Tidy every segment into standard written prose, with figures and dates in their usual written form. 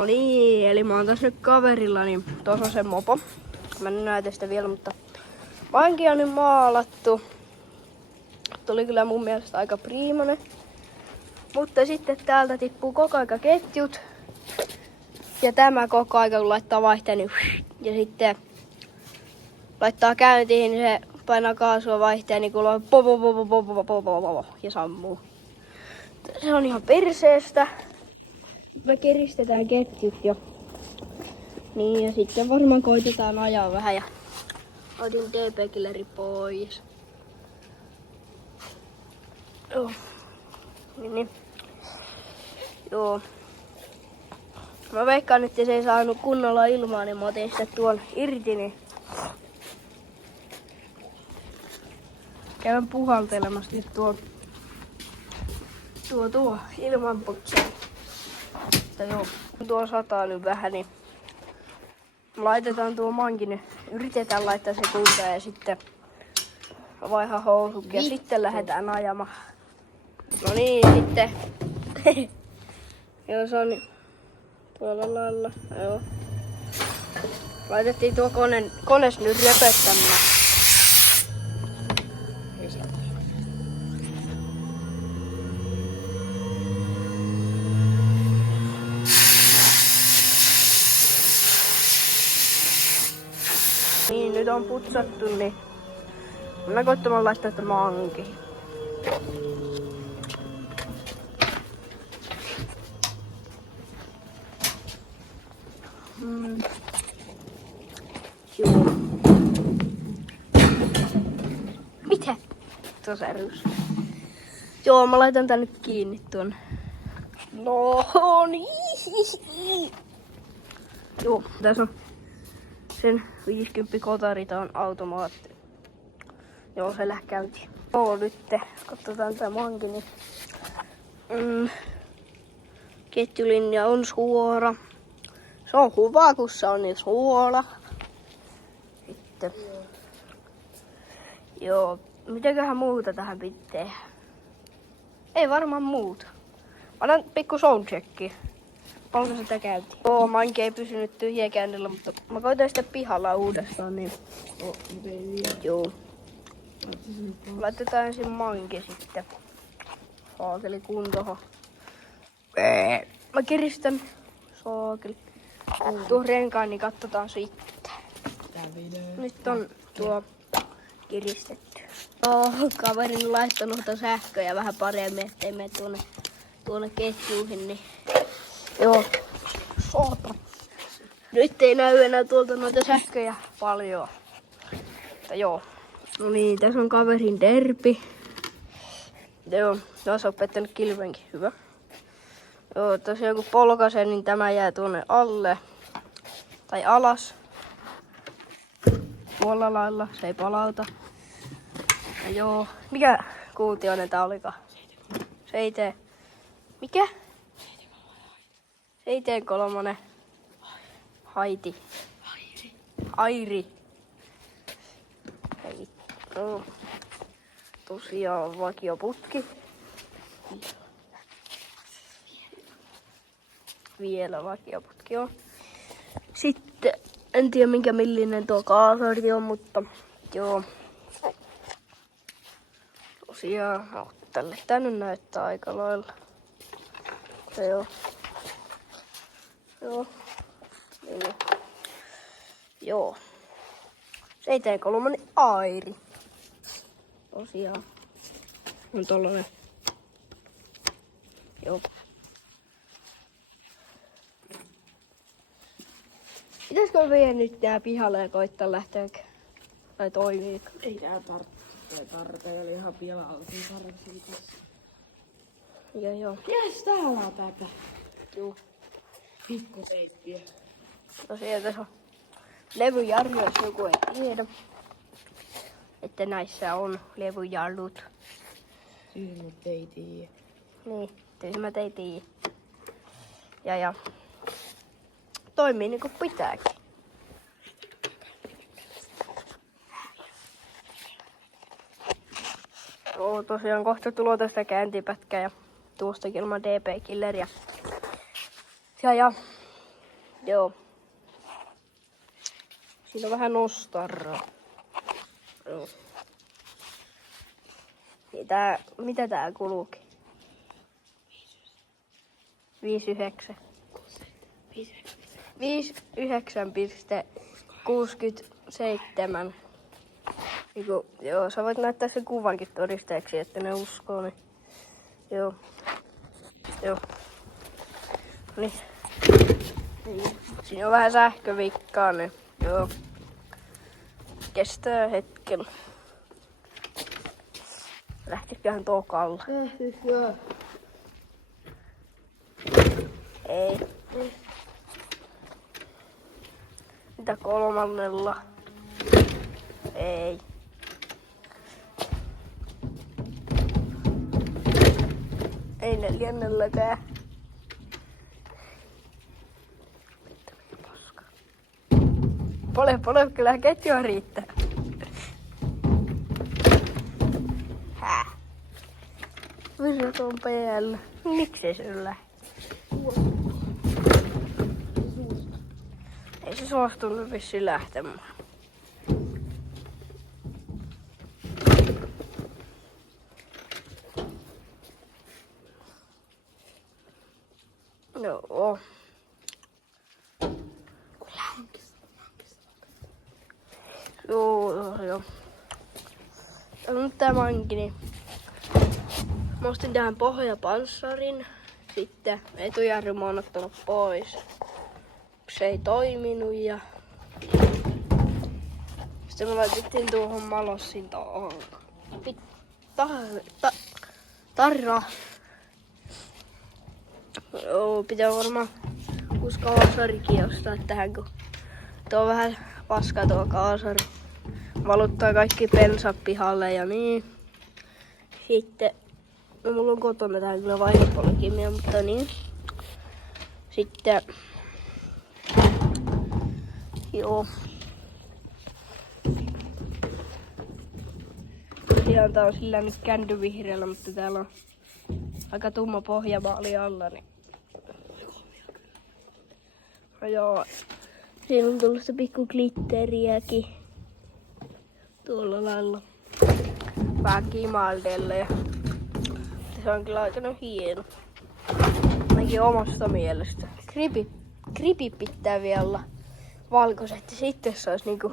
No niin, eli mä oon tässä nyt kaverilla, niin tuossa on se mopo. Mä en näytä sitä vielä, mutta vanki on nyt maalattu. Tuli kyllä mun mielestä aika priimainen. Mutta sitten täältä tippuu koko aika ketjut. Ja tämä koko aika kun laittaa vaihteen, niin ja sitten laittaa käyntiin, niin se painaa kaasua vaihteen, niin kuuluu ja sammuu. Se on ihan perseestä. Me kiristetään ketjut jo. Niin ja sitten varmaan koitetaan ajaa vähän ja otin TP-killeri pois. Joo. Niin. Joo. Mä veikkaan, että se ei saanut kunnolla ilmaa, niin mä otin sitä tuon irti, niin käyn puhaltelemassa nyt tuo ilmanputseen. Mutta joo, kun tuo sataa nyt vähän, niin laitetaan tuo mankin nyt. Yritetään laittaa se kuntoon ja sitten vaihan housut ja sitten lähdetään ajamaan. No niin, sitten. Joo, se on tuolla lailla. Joo. Laitettiin tuo kones nyt röpöttämään. Niin, nyt on putsattu, niin mä koittamaan laittaa sitä mankiin. Joo. Mitä? Tuossa ärys. Joo, mä laitan tän nyt kiinni tuonne. No niin. Joo, tässä on sen 50 kotari, tää on automaatti. Joo, se käyntiin. Joo, nyt katsotaan tää manki, niin ketjulinja on suora. Se on hyvä, kun se on niin suora. Sitten. Joo, mitäköhän muuta tähän pitää tehdä? Ei varmaan muuta. Annan pikku soundcheckia. Onko sitä käyntiin? Joo, manki ei pysynyt tyhjäkäynnillä, mutta mä koitan sitä pihalla uudestaan, niin joo. Laitetaan ensin manki sitten. Saakeli kuntohon. Mä kiristän. Saakeli. Tuo renkaan, niin katsotaan sitten. Nyt on tuo kiristetty. Kaverin on laittanut sähköjä vähän paremmin, ettei mene tuonne ketjuihin, niin joo. Saata. Nyt ei näy enää tuolta noita sähköjä paljon. Mutta joo. No niin, tässä on kaverin derpi. Joo, tässä on pettänyt kilvenkin. Hyvä. Joo, tosiaan kun polkaisee, niin tämä jää tuonne alle. Tai alas. Tuolla lailla, se ei palauta. Ja joo, mikä kuutioinen tää olikaan? Seite. Mikä? 73. Haiti. Airi. Hei. No. Tosiaan vakioputki. Vielä vakioputki on. Sitten en tiedä minkä millinen tuo kaasari on, mutta joo. Tosiaan, tälle tänne näyttää aika lailla. Ja joo. Joo. Niin. Joo. 73 Airi. Tosiaan. On tollanen. Joo. Pitäisikö meidän nyt tää pihalle ja koittaa lähteä? Tai toimii? Ei tää tarpeen, oli ihan vielä alkuun paremmin tässä. Joo. Jes, täällä on tätä. Juu. Pikkureittiä. Tosiaan tässä on levyjarru, jos joku ei tiedä. Että näissä on levyjarrut. Tyhmät ei tiedä. Niin, tyhmät ei tiedä. Ja toimii niinku pitääkin. Joo, tosiaan kohta tulo tästä käyntipätkää ja tuostakin ilman DP-killeriä. Ja Joo. Siinä on vähän nostarraa. Joo. Mitä tää kulki? 59. 59,67. Joo, sä voit näyttää sen kuvankin todisteeksi, että ne uskoo. Niin. Joo. Joo. Niin. Siinä on vähän sähkövikkaa, niin joo. Kestää hetken. Lähtisiköhän tuo kalla? Joo. Ei. Mitä kolmannella? Ei. Ei neljännelläkään. Paljon, kyllä ketjua riittää. Hää? Virrat on päällä. Miksei se lähde? Ei se suostunut vissiin lähtemään. Joo. Joo. Ja nyt tää manki, niin mä ostin tähän pohjapanssarin. Sitten etujarru mä oon ottanut pois. Se ei toiminut ja sitten me laitettiin tuohon malossin tuohon. Tarra. Joo, pitää varmaan uusi kaasarikin ostaa tähän, kun tuo on vähän paska tuo kaasari. Valuttaa kaikki pensat pihalle ja niin. Sitten, no mulla on kotona tähän kyllä vaihdepolkimia, mutta niin. Sitten, joo. Tosiaan tää on sillä nyt kändyvihreällä, mutta täällä on aika tumma pohjamaali alla, niin. No joo. Siinä on tullut sitä pikku glitteriäkin. Tuolla lailla. Vähän kimaldelle. Ja se on kyllä aika hieno. Ainakin omasta mielestä. Kripi pitää vielä olla valkoiset. Sitten se olisi niinku.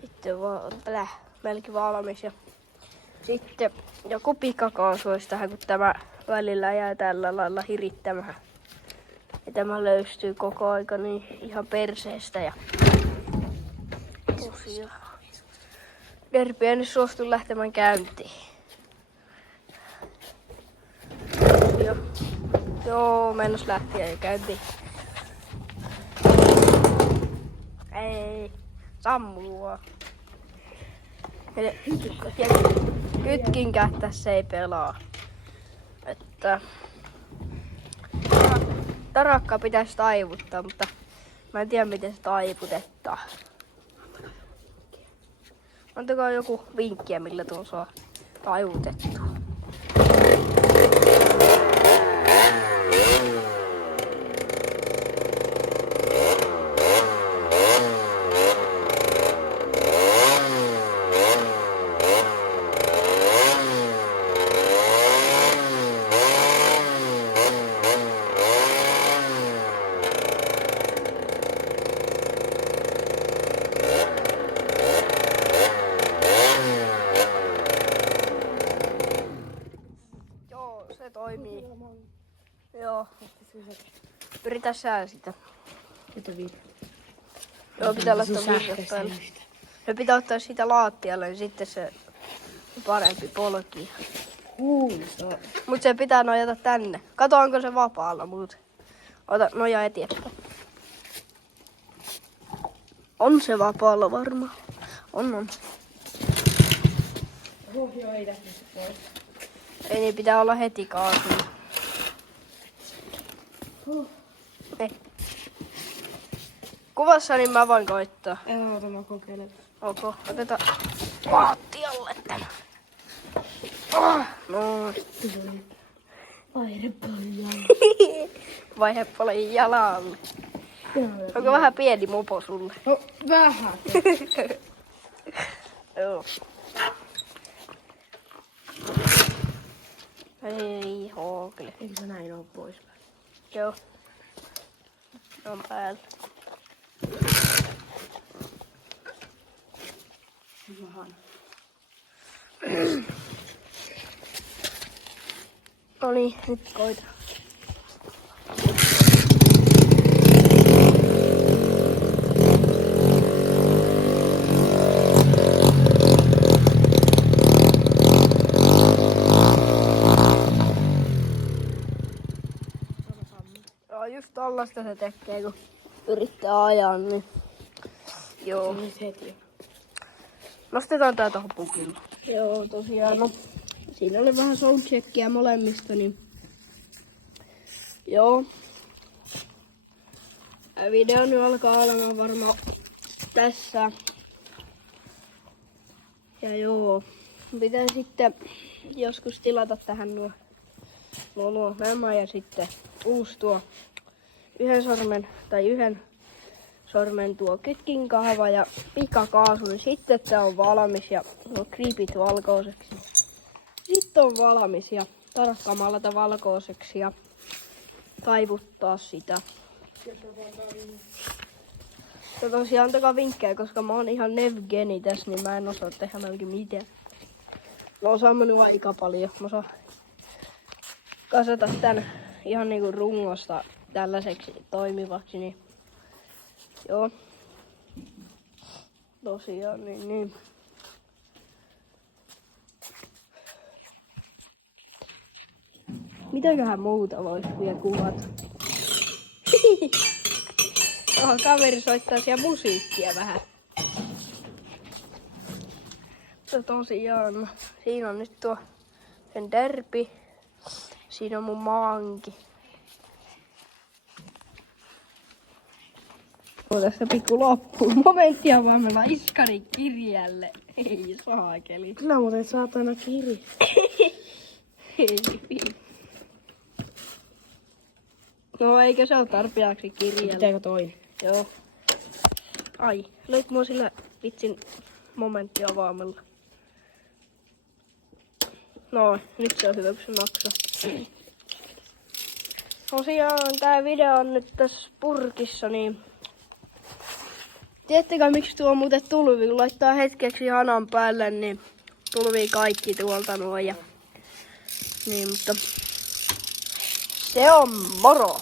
Sitten vaan melkein valmis. Ja sitten joku pikakaasu olisi tähän, kun tämä välillä jää tällä lailla hirittämään. Ja tämä löystyy koko aika niin ihan perseestä ja tosiaan. Derpi ei nyt suostu lähtemään käyntiin. Joo, mennäs lähtiä jo käyntiin. Ei, sammua. Kytkinkää tässä ei pelaa. Että tarakkaa pitäisi taivuttaa, mutta mä en tiedä miten se taivutetaan. Antakaa joku vinkkiä, millä tuon saa taivutettua. Toimii. Joo. Yritä sää sitä. Joo, pitää laittaa virrat päälle. Se pitää ottaa siitä lattialle, niin sitten se on parempi polki. Mut se pitää nojata tänne. Kato, onko se vapaalla muuten. Ota, nojaa eteenpäin. On se vapaalla varmaan. On. Joo, ei tästä pois. Ei niin, pitää olla heti kaasulla. Kuvassa niin mä voin koittaa. Ota mä kokeilen. Ok, otetaan lattialle tämä. No. Vaihdepaljaa. vai heppalin jalalle? Onko vähän pieni mopo sulle? No vähän. Joo. Ei hookle. Eikö se näin oo pois? Joo. On päällä. Ihan. No niin, nyt koita. Joo, just tollasta se tekee, kun yrittää ajaa, niin joo. Nyt heti. Nostetaan tää tohon pukille. Joo, tosiaan. No, siinä oli vähän soundcheckia molemmista, niin joo. Tää video nyt alkaa olemaan varmaan tässä. Ja joo, pitää sitten joskus tilata tähän nuo nämä ja sitten uusi tuo yhden sormen tuo kytkinkahva ja pikakaasu, niin sitten se on valmis ja nuo kripit valkoiseksi. Sitten on valmis ja tarkkaamalla valkoiseksi ja taivuttaa sitä. Ja tosiaan antakaa vinkkejä, koska mä oon ihan nevgeni tässä, niin mä en osaa tehdä oikein mitään. Mä osaan mennyt aika paljon. Mä osaan kasata tän ihan niinku rungosta tällaiseksi toimivaksi, niin joo. Tosiaan niin. Mitäköhän muuta voisi vielä kuvata? Kaveri soittaa siellä musiikkia vähän. Mutta tosiaan, siinä on nyt tuo sen derpi. Siinä on mun maanki. Tässä pikku loppu. Momenttia vaan me laiskari kirjalle. Ei saakeli. Kyllä muuten saatana kiri. No eikö se ole tarpeeksi kirjalle? Pitääkö toinen? Joo. Ai, löit mua sillä vitsin momenttiavaamella. No, nyt se on hyvä, kun se maksaa. Tosiaan tää video on nyt tässä purkissa, niin tiedättekö miksi tuo on muuten tulvi? Kun laittaa hetkeksi hanan päälle, niin tulvii kaikki tuolta nuo. Ja niin, mutta se on moro!